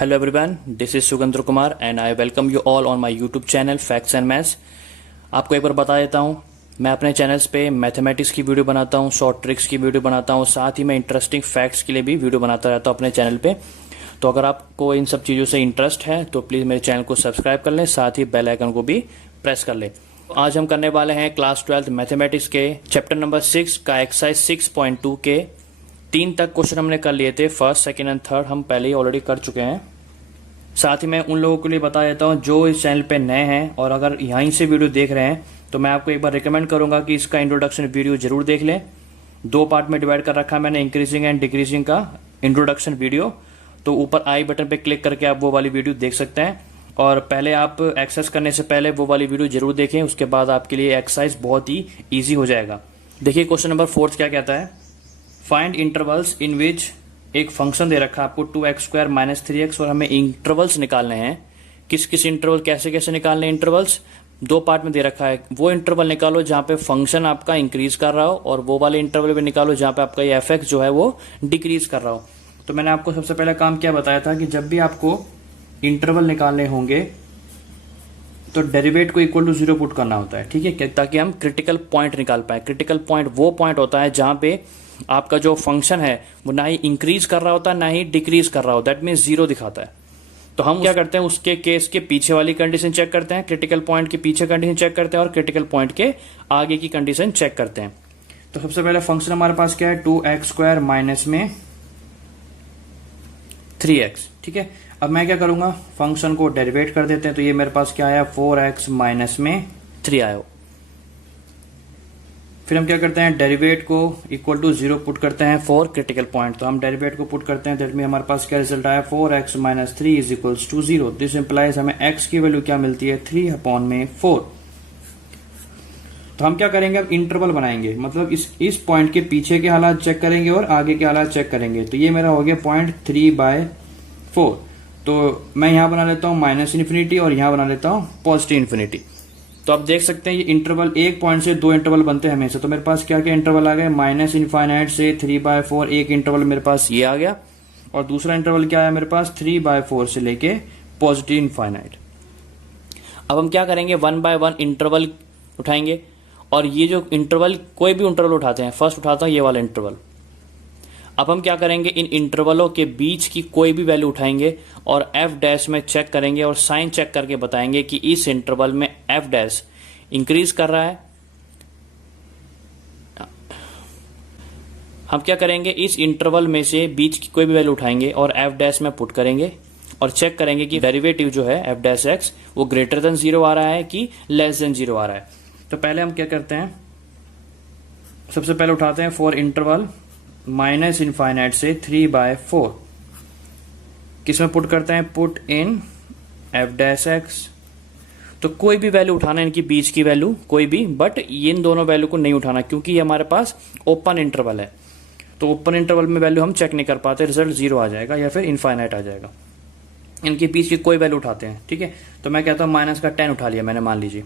Hello everyone, this is Sugandhra Kumar and I welcome you all on my YouTube channel Facts and Maths। आपको एक बार बता देता हूँ, मैं अपने चैनल्स पे मैथमेटिक्स की वीडियो बनाता हूँ, शॉर्ट ट्रिक्स की वीडियो बनाता हूँ, साथ ही मैं इंटरेस्टिंग फैक्ट्स के लिए भी वीडियो बनाता रहता हूँ अपने चैनल पे। तो अगर आपको इन सब चीज़ों से इंटरेस्ट है तो प्लीज़ मेरे चैनल को सब्सक्राइब कर लें, साथ ही बेल आइकन को भी प्रेस कर लें। आज हम करने वाले हैं क्लास 12 मैथमेटिक्स के चैप्टर नंबर 6 का एक्सरसाइज 6.2 के 3 तक क्वेश्चन हमने कर लिए थे। फर्स्ट, सेकंड एंड थर्ड हम पहले ही ऑलरेडी कर चुके हैं। साथ ही मैं उन लोगों के लिए बता देता हूं जो इस चैनल पे नए हैं और अगर यहीं से वीडियो देख रहे हैं तो मैं आपको एक बार रिकमेंड करूंगा कि इसका इंट्रोडक्शन वीडियो जरूर देख लें। 2 पार्ट में डिवाइड कर रखा है मैंने, इंक्रीजिंग एंड डिक्रीजिंग का इंट्रोडक्शन वीडियो। तो ऊपर आई बटन पे क्लिक करके आप वो वाली वीडियो देख सकते हैं और पहले आप एक्सरसाइज करने से पहले वो वाली वीडियो जरूर देखें, उसके बाद आपके लिए एक्सरसाइज बहुत ही ईजी हो जाएगा। देखिए क्वेश्चन नंबर 4 क्या कहता है, फाइंड इंटरवल्स इन विच एक फंक्शन दे रखा है आपको 2x² - 3x और हमें इंटरवल्स निकालने हैं। किस किस इंटरवल, कैसे कैसे निकालने हैं इंटरवल्स, 2 पार्ट में दे रखा है। वो इंटरवल निकालो जहां पे फंक्शन आपका इंक्रीज कर रहा हो और वो वाले इंटरवल भी निकालो जहां पे आपका ये एफ जो है वो डिक्रीज कर रहा हो। तो मैंने आपको सबसे पहले काम क्या बताया था कि जब भी आपको इंटरवल निकालने होंगे तो डेरिवेट को इक्वल टू 0 पुट करना होता है, ठीक है, ताकि हम क्रिटिकल पॉइंट निकाल पाए। क्रिटिकल पॉइंट वो पॉइंट होता है जहां पे आपका जो फंक्शन है वो ना ही इंक्रीज कर रहा होता है ना ही डिक्रीज कर रहा होता है, दैट मीन्स 0 दिखाता है। तो हम क्या करते हैं, उसके केस के पीछे वाली कंडीशन चेक करते हैं, क्रिटिकल पॉइंट के पीछे कंडीशन चेक करते हैं और क्रिटिकल पॉइंट के आगे की कंडीशन चेक करते हैं। तो सबसे पहले फंक्शन हमारे पास क्या है, 2x² माइनस में 3x, ठीक है। अब मैं क्या करूंगा, फंक्शन को डेरिवेट कर देते हैं। तो ये मेरे पास क्या आया, 4x माइनस में 3 आया। फिर हम क्या करते हैं, डेरिवेट को इक्वल टू 0 पुट करते हैं फॉर क्रिटिकल पॉइंट। तो हम डेरिवेट को पुट करते हैं, दैट मीन हमारे पास क्या रिजल्ट आया, 4x minus 3 is equals to 0। This implies हमें x की वैल्यू क्या मिलती है, 3/4। तो हम क्या करेंगे, अब इंटरवल बनाएंगे, मतलब इस पॉइंट के पीछे के हालात चेक करेंगे और आगे के हालात चेक करेंगे। तो ये मेरा हो गया पॉइंट 3/4। तो मैं यहां बना लेता हूं -∞ और यहां बना लेता हूं +∞। तो आप देख सकते हैं ये इंटरवल, एक पॉइंट से 2 इंटरवल बनते हैं हमेशा। तो मेरे पास क्या क्या इंटरवल आ गए, -∞ से 3/4, एक इंटरवल मेरे पास ये आ गया और दूसरा इंटरवल क्या आया मेरे पास, 3/4 से लेके +∞। अब हम क्या करेंगे, 1 बाय 1 इंटरवल उठाएंगे और ये जो इंटरवल, कोई भी इंटरवल उठाते हैं, फर्स्ट उठाता हूं ये वाला इंटरवल। अब हम क्या करेंगे, इन इंटरवलों के बीच की कोई भी वैल्यू उठाएंगे और f' में चेक करेंगे और साइन चेक करके बताएंगे कि इस इंटरवल में f' इंक्रीज कर रहा है। हम क्या करेंगे, इस इंटरवल में से बीच की कोई भी वैल्यू उठाएंगे और f' में पुट करेंगे और चेक करेंगे कि डेरिवेटिव जो है f' वो ग्रेटर देन 0 आ रहा है कि लेस देन 0 आ रहा है। तो पहले हम क्या करते हैं, सबसे पहले उठाते हैं फॉर इंटरवल -∞ से 3/4, किसमें पुट करते हैं, पुट इन f'। तो कोई भी वैल्यू उठाना है, इनकी बीच की वैल्यू कोई भी, बट इन दोनों वैल्यू को नहीं उठाना क्योंकि ये हमारे पास ओपन इंटरवल है। तो ओपन इंटरवल में वैल्यू हम चेक नहीं कर पाते, रिजल्ट 0 आ जाएगा या फिर इनफाइनाइट आ जाएगा। इनके बीच की कोई वैल्यू उठाते हैं, ठीक है। तो मैं कहता हूं -10 उठा लिया मैंने, मान लीजिए,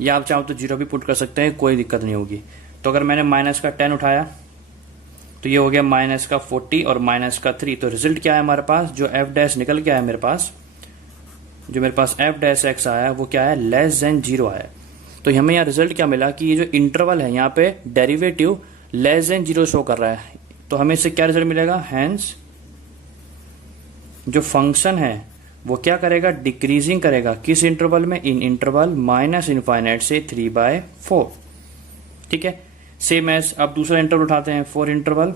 या आप चाहो तो 0 भी पुट कर सकते हैं, कोई दिक्कत नहीं होगी। तो अगर मैंने -10 उठाया तो ये हो गया -40 और -3। तो रिजल्ट क्या है हमारे पास, जो f' निकल के आया मेरे पास, जो मेरे पास f' आया वो क्या है, लेस देन 0 आया। तो हमें यहाँ रिजल्ट क्या मिला कि ये जो इंटरवल है यहाँ पे डेरिवेटिव लेस देन 0 शो कर रहा है। तो हमें इससे क्या रिजल्ट मिलेगा, हैंस जो फंक्शन है वो क्या करेगा, डिक्रीजिंग करेगा। किस इंटरवल में, इन इंटरवल -∞ से 3/4, ठीक है। सेम एज अब दूसरा इंटरवल उठाते हैं, फॉर इंटरवल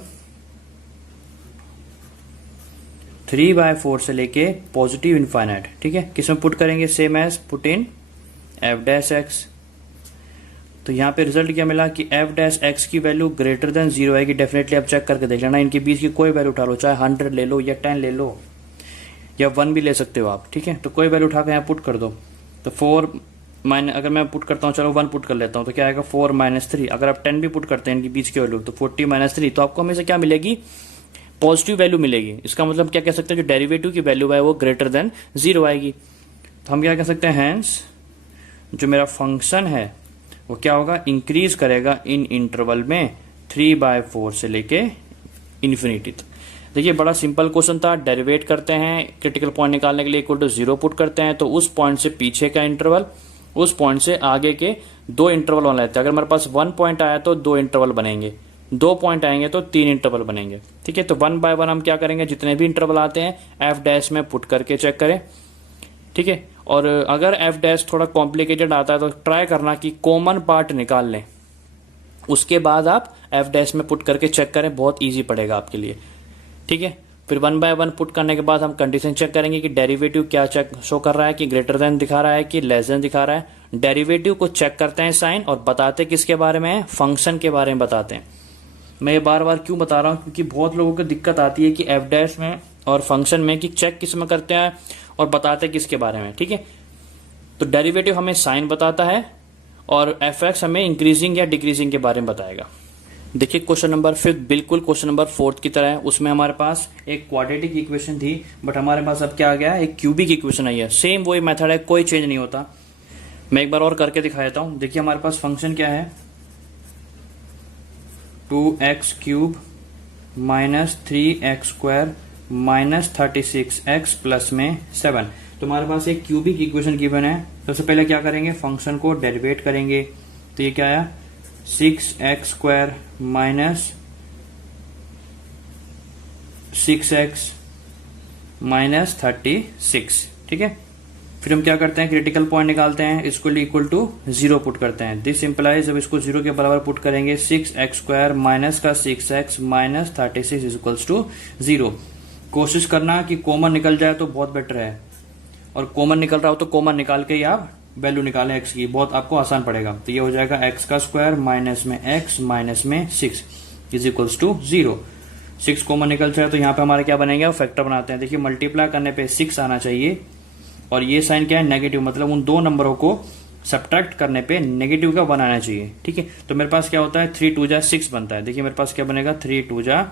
3/4 से लेके +∞, ठीक है। किसमें पुट करेंगे, same as put in f'। तो यहाँ पे रिजल्ट क्या मिला कि f' की वैल्यू ग्रेटर देन 0 आएगी। डेफिनेटली आप चेक करके देख लेना, इनके बीच की कोई वैल्यू उठा लो, चाहे 100 ले लो या 10 ले लो या 1 भी ले सकते हो आप, ठीक है। तो कोई वैल्यू उठा के यहाँ पुट कर दो। तो 4 अगर मैं पुट करता हूँ, चलो 1 पुट कर लेता हूँ, तो क्या आएगा 4 - 3। अगर आप 10 भी पुट करते हैं इनके बीच की वैल्यू तो 40 - 3, तो आपको हमेशा क्या मिलेगी, पॉजिटिव वैल्यू मिलेगी। इसका मतलब क्या कह सकते हैं, जो डेरिवेटिव की वैल्यू है वो ग्रेटर देन 0 आएगी। तो हम क्या कह सकते हैं, हैंस जो मेरा फंक्शन है वो क्या होगा, इंक्रीज करेगा इन इंटरवल में 3/4 से लेके इन्फिनिटी तक। देखिए बड़ा सिंपल क्वेश्चन था, डेरिवेट करते हैं, क्रिटिकल पॉइंट निकालने के लिए इक्वल टू 0 पुट करते हैं, तो उस पॉइंट से पीछे का इंटरवल, उस पॉइंट से आगे के 2 इंटरवल बना लेते हैं। अगर हमारे पास 1 पॉइंट आया तो 2 इंटरवल बनेंगे, 2 पॉइंट आएंगे तो 3 इंटरवल बनेंगे। ठीक है, तो 1 बाय 1 हम क्या करेंगे, जितने भी इंटरवल आते हैं एफ डैश में पुट करके चेक करें। ठीक है, और अगर एफ डैश थोड़ा कॉम्प्लिकेटेड आता है तो ट्राई करना कि कॉमन पार्ट निकाल लें, उसके बाद आप एफ डैश में पुट करके चेक करें, बहुत ईजी पड़ेगा आपके लिए। ठीक है, फिर 1 बाय 1 पुट करने के बाद हम कंडीशन चेक करेंगे कि डेरिवेटिव क्या चेक शो कर रहा है, कि ग्रेटर देन दिखा रहा है कि लेस देन दिखा रहा है। डेरिवेटिव को चेक करते हैं साइन, और बताते किसके बारे में है, फंक्शन के बारे में बताते हैं। मैं ये बार बार क्यों बता रहा हूँ, क्योंकि बहुत लोगों को दिक्कत आती है कि एफ डैश में और फंक्शन में कि चेक किस में करते हैं और बताते किसके बारे में। ठीक है, तो डेरिवेटिव हमें साइन बताता है और एफ एक्स हमें इंक्रीजिंग या डिक्रीजिंग के बारे में बताएगा। देखिए क्वेश्चन नंबर 5 बिल्कुल क्वेश्चन नंबर 4 की तरह है। उसमें हमारे पास एक क्वाड्रेटिक इक्वेशन थी, बट हमारे पास अब क्या आ गया, एक क्यूबिक इक्वेशन आई है। सेम वही मेथड है, कोई चेंज नहीं होता। मैं एक बार और करके दिखा देता हूं। देखिए हमारे पास फंक्शन क्या है, 2x³ minus 3x² minus 36x plus में 7। तो हमारे पास एक क्यूबिक इक्वेशन गिवन है। सबसे पहले क्या करेंगे, फंक्शन को डेरिवेट करेंगे। तो ये क्या आया, 6x² माइनस 6x माइनस 36। ठीक है, फिर हम क्या करते हैं, क्रिटिकल पॉइंट निकालते हैं, इसको इक्वल टू 0 पुट करते हैं। दिस इंप्लाइज, जब इसको 0 के बराबर पुट करेंगे, 6x² माइनस का 6x minus 36 is equals to 0। कोशिश करना कि कॉमन निकल जाए तो बहुत बेटर है, और कॉमन निकल रहा हो तो कॉमन निकाल के ही आप वैल्यू निकालें x की, बहुत आपको आसान पड़ेगा। तो ये हो जाएगा x² माइनस में x माइनस में 6 इज इक्वल्स टू 0। 6 कॉमन निकल जाए तो यहाँ पे हमारे क्या बनेंगे, फैक्टर बनाते हैं। देखिए मल्टीप्लाई करने पे 6 आना चाहिए, और ये साइन क्या है, नेगेटिव, मतलब उन 2 नंबरों को सब्ट्रैक्ट करने पे नेगेटिव का 1 आना चाहिए। ठीक है, तो मेरे पास क्या होता है, 3 2 जा 6 बनता है। देखिए मेरे पास क्या बनेगा, 3 2 जा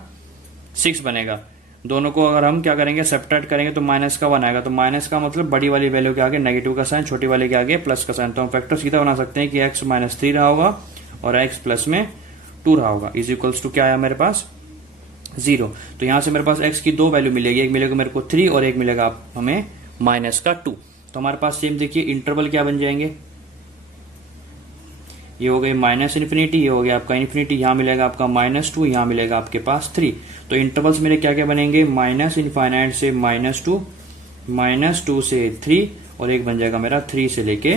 6 बनेगा। दोनों को अगर हम क्या करेंगे, सब्ट्रैक्ट करेंगे तो माइनस का 1 आएगा। तो माइनस का मतलब बड़ी वाली वैल्यू के आगे नेगेटिव का साइन, छोटी वाले के आगे प्लस का साइन। तो हम फैक्टर सीधा बना सकते हैं कि x माइनस 3 रहा होगा और x प्लस में 2 रहा होगा, इज इक्वल्स टू क्या आया मेरे पास, 0। तो यहां से मेरे पास x की 2 वैल्यू मिलेगी, एक मिलेगा मेरे को 3 और एक मिलेगा हमें माइनस का 2। तो हमारे पास सेम देखिए इंटरवल क्या बन जाएंगे, ये हो गए माइनस इन्फिनिटी, ये हो गया आपका इन्फिनिटी, यहां मिलेगा आपका -2, यहां मिलेगा आपके पास 3। तो इंटरवल्स मेरे क्या क्या बनेंगे, माइनस इनफाइनाइट से -2, -2 से 3, और एक बन जाएगा मेरा 3 से लेके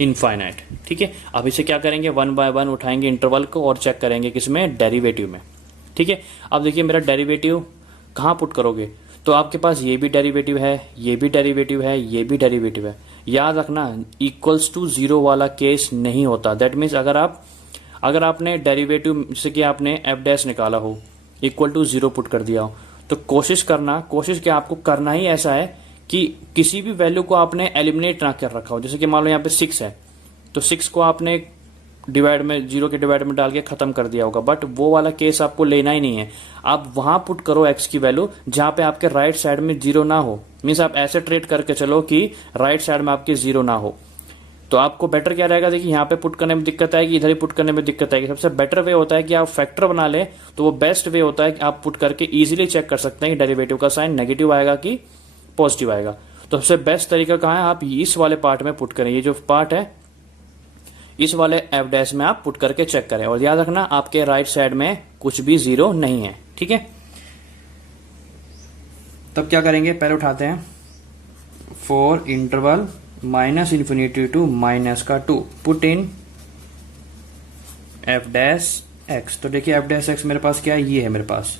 इनफाइनाइट। ठीक है, अब इसे क्या करेंगे, 1 बाय 1 उठाएंगे इंटरवल को और चेक करेंगे किसमें, डेरिवेटिव में। ठीक है, अब देखिए मेरा डेरिवेटिव कहाँ पुट करोगे, तो आपके पास ये भी डेरिवेटिव है, ये भी डेरिवेटिव है, ये भी डेरिवेटिव है। याद रखना इक्वल्स टू 0 वाला केस नहीं होता। दैट मीन्स अगर आपने डेरिवेटिव से कि आपने एफ डैश निकाला हो, इक्वल टू 0 पुट कर दिया हो, तो कोशिश क्या आपको करना ही ऐसा है कि किसी भी वैल्यू को आपने एलिमिनेट ना कर रखा हो। जैसे कि मान लो यहाँ पे 6 है, तो 6 को आपने डिवाइड में 0 के डिवाइड में डाल के खत्म कर दिया होगा, बट वो वाला केस आपको लेना ही नहीं है। आप वहां पुट करो x की वैल्यू जहां पे आपके राइट साइड में 0 ना हो। मीन्स आप ऐसे ट्रेड करके चलो कि राइट साइड में आपके 0 ना हो, तो आपको बेटर क्या रहेगा। देखिए यहाँ पे पुट करने में दिक्कत आएगी, इधर ही पुट करने में दिक्कत आएगी। सबसे बेटर वे होता है कि आप फैक्टर बना ले, तो वो बेस्ट वे होता है कि आप पुट करके इजीली चेक कर सकते हैं कि डेरिवेटिव का साइन नेगेटिव आएगा कि पॉजिटिव आएगा। तो सबसे बेस्ट तरीका कहाँ है, आप इस वाले पार्ट में पुट करें। ये जो पार्ट है इस वाले एफ डैश में आप पुट करके चेक करें, और याद रखना आपके राइट साइड में कुछ भी 0 नहीं है। ठीक है, तब क्या करेंगे, पहले उठाते हैं for interval minus infinity to minus का 2 put in F dash X. तो देखिए एफ डैश एक्स मेरे पास क्या है, ये है मेरे पास।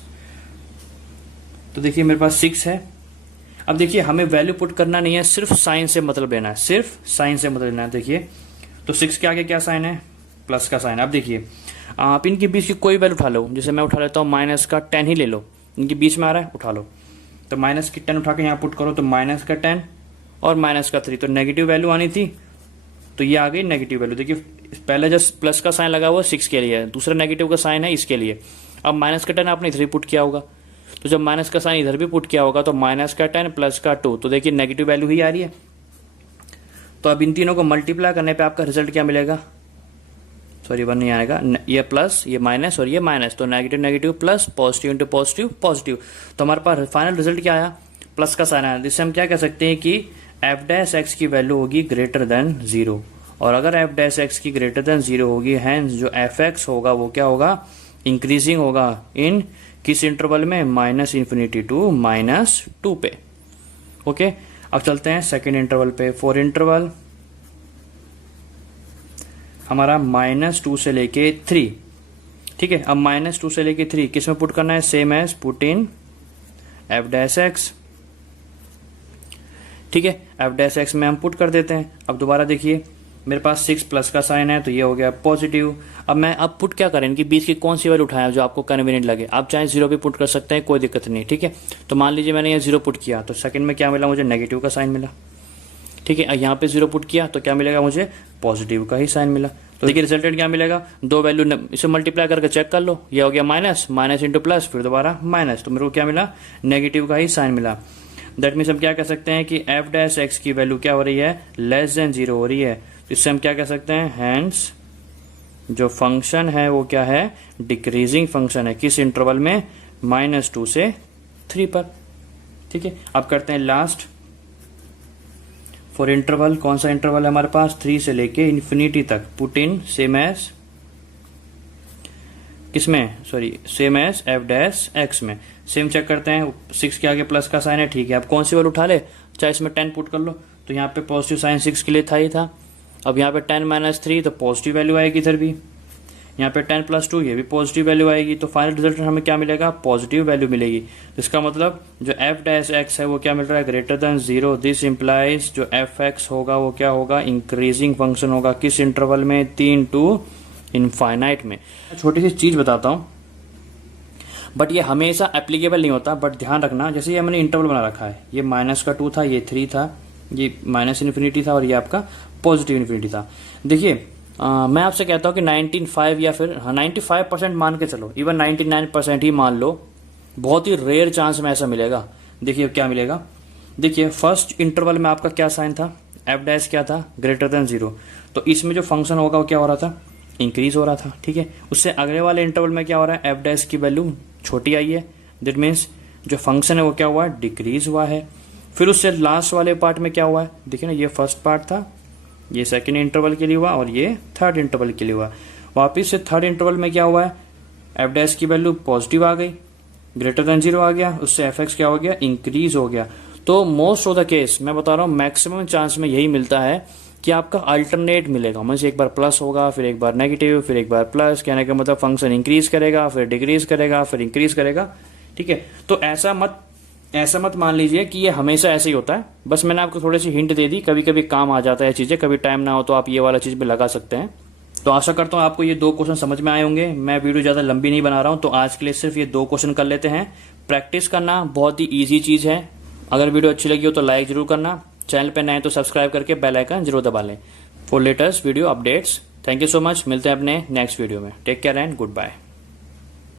तो देखिए मेरे पास 6 है। अब देखिए हमें वैल्यू पुट करना नहीं है, सिर्फ साइन से मतलब लेना है, सिर्फ साइन से मतलब लेना है। देखिए तो 6 के आगे क्या साइन है, प्लस का साइन। अब देखिए आप इनके बीच की कोई वैल्यू उठा लो, जैसे मैं उठा लेता हूँ माइनस का 10 ही ले लो, इनके बीच में आ रहा है, उठा लो। तो माइनस की 10 उठा के यहाँ पुट करो, तो माइनस का 10 और माइनस का 3, तो नेगेटिव वैल्यू आनी थी, तो ये आ गई नेगेटिव वैल्यू। देखिए पहले जो प्लस का साइन लगा हुआ 6 के लिए, दूसरा नेगेटिव का साइन है इसके लिए। अब माइनस का 10 आपने इधर ही पुट किया होगा, तो जब माइनस का साइन इधर भी पुट किया होगा तो माइनस का 10 प्लस का 2, तो देखिए नेगेटिव वैल्यू ही आ रही है। तो अब इन तीनों को मल्टीप्लाई करने पे आपका रिजल्ट क्या मिलेगा, सॉरी 1 नहीं आएगा, ये प्लस ये माइनस और ये माइनस, तो negative negative plus, positive into positive positive, तो हमारे पास फाइनल रिजल्ट क्या आया, प्लस का साइन आया। जिससे हम क्या कह सकते हैं कि एफ डैश एक्स की वैल्यू होगी ग्रेटर देन 0, और अगर एफ डैश एक्स की ग्रेटर देन 0 होगी, हैंस जो एफ एक्स होगा वो क्या होगा, इंक्रीजिंग होगा इन किस इंटरवल में, -∞ टू -2 पे। ओके, अब चलते हैं सेकेंड इंटरवल पे। फॉर इंटरवल हमारा -2 से लेके 3, ठीक है। अब -2 से लेके 3 किस में पुट करना है, same as put in F dash X, ठीक है। एफ डैश एक्स में हम पुट कर देते हैं। अब दोबारा देखिए, मेरे पास 6 प्लस का साइन है तो ये हो गया पॉजिटिव। अब पुट क्या करें, इनके बीच की कौन सी वैल्यू उठाएं जो आपको कन्वीनियंट लगे। आप चाहे 0 भी पुट कर सकते हैं, कोई दिक्कत नहीं, ठीक है। तो मान लीजिए मैंने ये 0 पुट किया तो सेकंड में क्या मिला मुझे, नेगेटिव का साइन मिला, ठीक है। यहाँ पे 0 पुट किया तो क्या मिलेगा मुझे, पॉजिटिव का ही साइन मिला। तो देखिए रिजल्टेंट क्या मिलेगा, दो वैल्यू इसे मल्टीप्लाई करके चेक कर लो, ये हो गया माइनस इंटू प्लस, फिर दोबारा माइनस, तो मेरे को क्या मिला, नेगेटिव का ही साइन मिला। दैट मीन्स हम क्या कह सकते हैं कि एफ डैश एक्स की वैल्यू क्या हो रही है, लेस देन 0 हो रही है। इससे हम क्या कह सकते हैं, हैंस जो फंक्शन है वो क्या है, डिक्रीजिंग फंक्शन है, किस इंटरवल में, -2 से 3 पर, ठीक है। अब करते हैं लास्ट फॉर इंटरवल। कौन सा इंटरवल है हमारे पास, 3 से लेके इन्फिनिटी तक, पुट इन सेम एज किसमें, sorry same as F dash X में। सेम चेक करते हैं, 6 के आगे प्लस का साइन है, ठीक है। अब कौन सी वैल्यू उठा ले, चाहे इसमें 10 पुट कर लो, तो यहाँ पे पॉजिटिव साइन 6 के लिए था ही था। अब यहाँ पे 10 - 3 तो पॉजिटिव वैल्यू आएगी इधर भी, यहाँ पे 10 + 2 ये भी पॉजिटिव वैल्यू आएगी। तो फाइनल रिजल्ट हमें क्या मिलेगा, पॉजिटिव वैल्यू मिलेगी। इसका मतलब जो एफ डैश एक्स है वो क्या मिल रहा है, ग्रेटर देन 0। दिस इंप्लाइज जो एफ एक्स होगा वो क्या होगा, इंक्रीजिंग फंक्शन होगा, किस इंटरवल में, 3 टू इनफाइनाइट में। छोटी सी चीज बताता हूँ, बट ये हमेशा एप्लीकेबल नहीं होता, बट ध्यान रखना, जैसे ये मैंने इंटरवल बना रखा है, ये -2 था, ये 3 था, ये -∞ था और ये आपका पॉजिटिव इन्फिनिटी था। देखिए मैं आपसे कहता हूँ कि 95 या फिर 95% मान के चलो, इवन 99% ही मान लो, बहुत ही रेयर चांस में ऐसा मिलेगा। देखिए क्या मिलेगा, देखिए फर्स्ट इंटरवल में आपका क्या साइन था, एफ डैश क्या था, ग्रेटर देन 0, तो इसमें जो फंक्शन होगा वो क्या हो रहा था, इंक्रीज हो रहा था, ठीक है। उससे अगले वाले इंटरवल में क्या हो रहा है, एफ डैश की वैल्यू छोटी आई है, दैट मीन्स जो फंक्शन है वो क्या हुआ है, डिक्रीज हुआ है। फिर उससे लास्ट वाले पार्ट में क्या हुआ है, देखिए ना, ये फर्स्ट पार्ट था, ये सेकंड इंटरवल के लिए हुआ और ये थर्ड इंटरवल के लिए हुआ। वापिस से थर्ड इंटरवल में क्या हुआ है, एफ डैश की वैल्यू पॉजिटिव आ गई, ग्रेटर देन 0 आ गया, उससे एफ एक्स क्या हो गया, इंक्रीज हो गया। तो मोस्ट ऑफ द केस मैं बता रहा हूँ, मैक्सिमम चांस में यही मिलता है कि आपका अल्टरनेट मिलेगा, मतलब एक बार प्लस होगा, फिर एक बार नेगेटिव, फिर एक बार प्लस, कहने का मतलब फंक्शन इंक्रीज करेगा, फिर डिक्रीज करेगा, फिर इंक्रीज करेगा, ठीक है। तो ऐसा मत मान लीजिए कि ये हमेशा ऐसे ही होता है। बस मैंने आपको थोड़ी सी हिंट दे दी, कभी कभी काम आ जाता है चीजें, कभी टाइम ना हो तो आप ये वाला चीज भी लगा सकते हैं। तो आशा करता हूँ आपको ये 2 क्वेश्चन समझ में आए होंगे। मैं वीडियो ज्यादा लंबी नहीं बना रहा हूँ, तो आज के लिए सिर्फ ये 2 क्वेश्चन कर लेते हैं। प्रैक्टिस करना बहुत ही ईजी चीज है। अगर वीडियो अच्छी लगी हो तो लाइक जरूर करना, चैनल पर नए तो सब्सक्राइब करके बेल आइकन जरूर दबा लें for latest video updates. Thank you so much, मिलते हैं अपने नेक्स्ट वीडियो में। Take care and good bye.